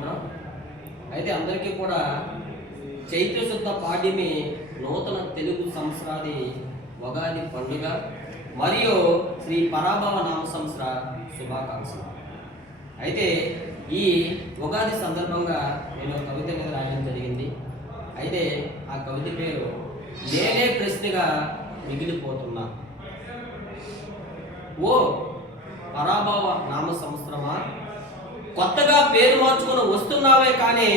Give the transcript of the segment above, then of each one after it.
బాగుంటాం. అయితే అందరికీ కూడా చైత్ర శుద్ధ పాడ్యమి నూతన తెలుగు సంవత్సరాది ఉగాది పండుగ మరియు శ్రీ పరాభవ నామ సంవత్సర శుభాకాంక్షలు. అయితే ఈ ఉగాది సందర్భంగా నేను కవిత మీద రాయడం జరిగింది. అయితే ఆ కవిత పేరు నేనే ప్రశ్నగా మిగిలిపోతున్నా. ఓ పరాభవ నామ సంవత్సరమా, కొత్తగా పేరు మార్చుకుని వస్తున్నావే కానీ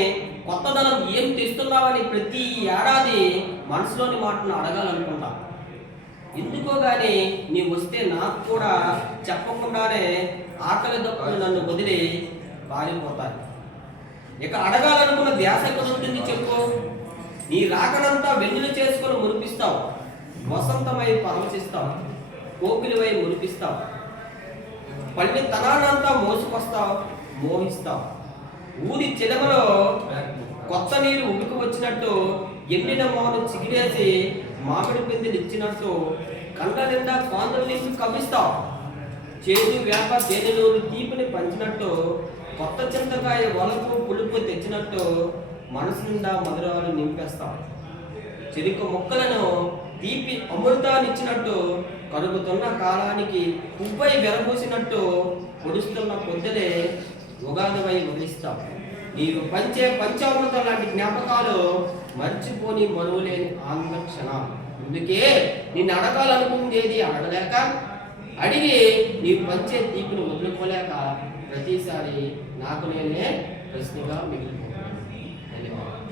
కొత్తదనం ఏం తెస్తున్నావని ప్రతి ఏడాది మనసులోని మాటను అడగాలనుకుంటా. ఎందుకో కానీ నీ వస్తే నాకు కూడా చెప్పకుండానే ఆకలి దప్పులు నన్ను వదిలి పారిపోతాయి. ఇక అడగాలనుకున్న ధ్యాస ఎక్కడ ఉంటుంది చెప్పు. నీ రాకనంతా వెన్నులు చేసుకొని మురిపిస్తావు, వసంతమై పరవశిస్తావు, కోకిలివై మురిపిస్తావు, పల్లి తనానంతా మోసుకొస్తావు, మోహిస్తావు. ఊరి చిలమలో కొత్త నీరు ఉబికి వచ్చినట్టు ఎండిన మోను చిగిరేసి మామిడి పిందెలు ఇచ్చినట్టు కంట నిండా కాంతులు నింపి కవ్విస్తావు. చేదు వేప తేనెలూరు తీపిని పంచినట్టు కొత్త చింతకాయ వలకు పులుపు తెచ్చినట్టు మనసు నిండా మధురాలు నింపేస్తావు. చెరుకు మొక్కలను తీపి అమృతాన్నిచ్చినట్టు కరుగుతున్న కాలానికి పువ్వై వెరబూసినట్టు పొడుస్తున్న పొద్దులే ఉగాదివై వదిలిస్తావు. నీవు పంచే పంచామృతం లాంటి జ్ఞాపకాలు మర్చిపోని మరువలేని ఆనంద క్షణాలు. అందుకే నిన్ను అడగాలనుకుందేది అడగలేక, అడిగి నీవు పంచే తీపిని వదులుకోలేక ప్రతిసారి నాకు నేనే ప్రశ్నగా మిగిలి